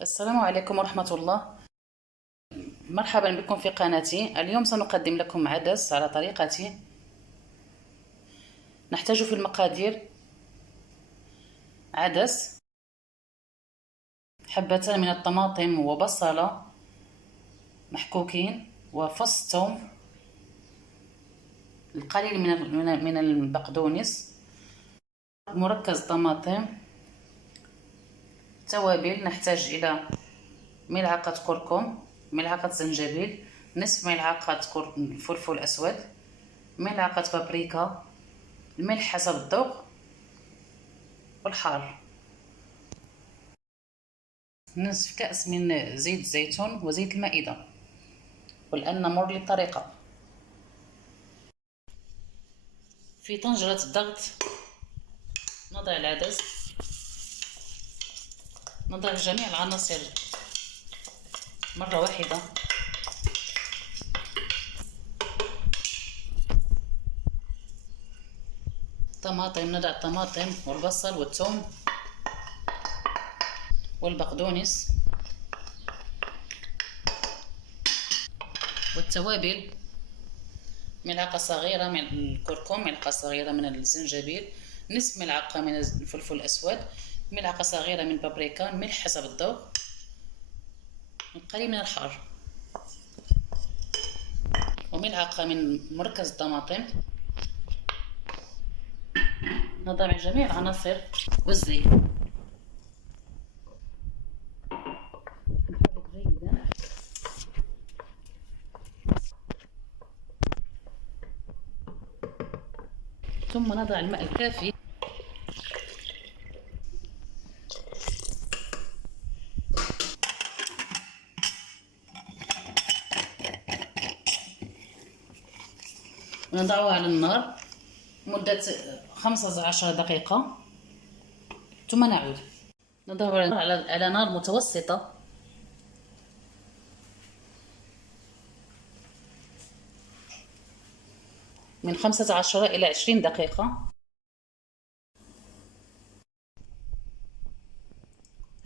السلام عليكم ورحمة الله. مرحبا بكم في قناتي. اليوم سنقدم لكم عدس على طريقتي. نحتاج في المقادير عدس، حبتان من الطماطم وبصلة محكوكين، وفص ثوم، القليل من البقدونس، مركز طماطم، توابل. نحتاج إلى ملعقة كركم، ملعقة زنجبيل، نصف ملعقة فلفل أسود، ملعقة بابريكا، الملح حسب الذوق، والحار. نصف كأس من زيت الزيتون وزيت المائدة. والآن نمر للطريقة. في طنجرة الضغط نضع العدس، نضع جميع العناصر مرة واحدة. طماطم، نضع الطماطم والبصل والثوم والبقدونس والتوابل، ملعقة صغيرة من الكركم، ملعقة صغيرة من الزنجبيل، نصف ملعقة من الفلفل الأسود، ملعقة صغيرة من بابريكا، ملح حسب الذوق، القليل من الحار، وملعقة من مركز الطماطم. نضع جميع العناصر والزيت. نخلط جيدا. ثم نضع الماء الكافي. ونضعه على النار مدة 15 دقيقة، ثم نعود. نضعه على نار متوسطة من 15 إلى 20 دقيقة.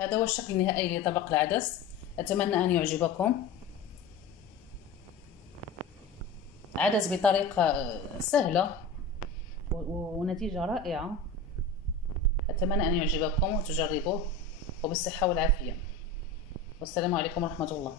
هذا هو الشكل النهائي لطبق العدس. أتمنى أن يعجبكم. عدس بطريقة سهلة ونتيجة رائعة. أتمنى أن يعجبكم وتجربوه، وبالصحة والعافية. والسلام عليكم ورحمة الله.